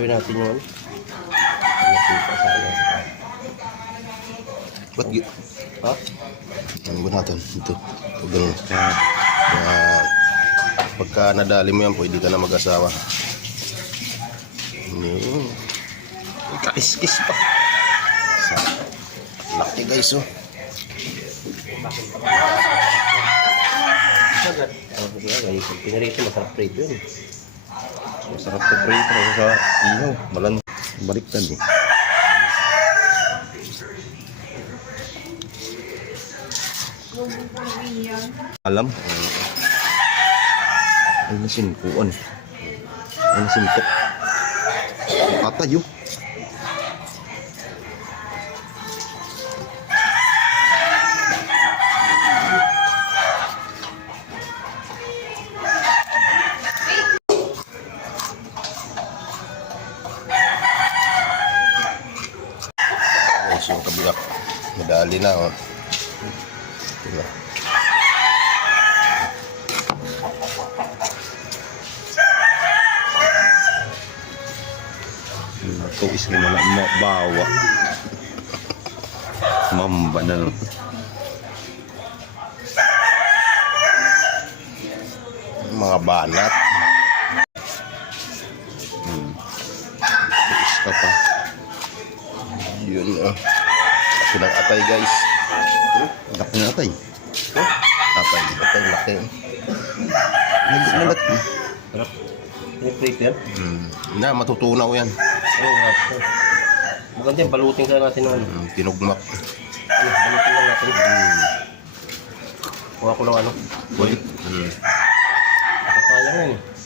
Prituin natin yun. Nakita sa ayan. Ba't Ha? ano ba natin? Ito. Ganun. Kaya, pagka nadali mo yan, pwede ka na mag-asawa. Yun. Kais-kis pa. Laki guys, oh. Agad. Pinarito, masarap prito yun. Masarap sa prito sa ihaw. Baliktad eh. Alam. Ay nasinkuan. Ay nasinkok. Patay yun. Yung kabila madali na, oh. Diba? Ito is na bawa mamba na, no? Mga banat. Is ka pa yun, oh. Laki ng atay guys. Laki ng atay. Atay laki. Naglat. Sarap. Yung prito yan? Na, matutunaw yan. Oo nga. Maganda yan, balutin ka natin nun. Tinugmak. Balutin lang natin. Kuha ko lang ano. Boy. Sayang yan eh.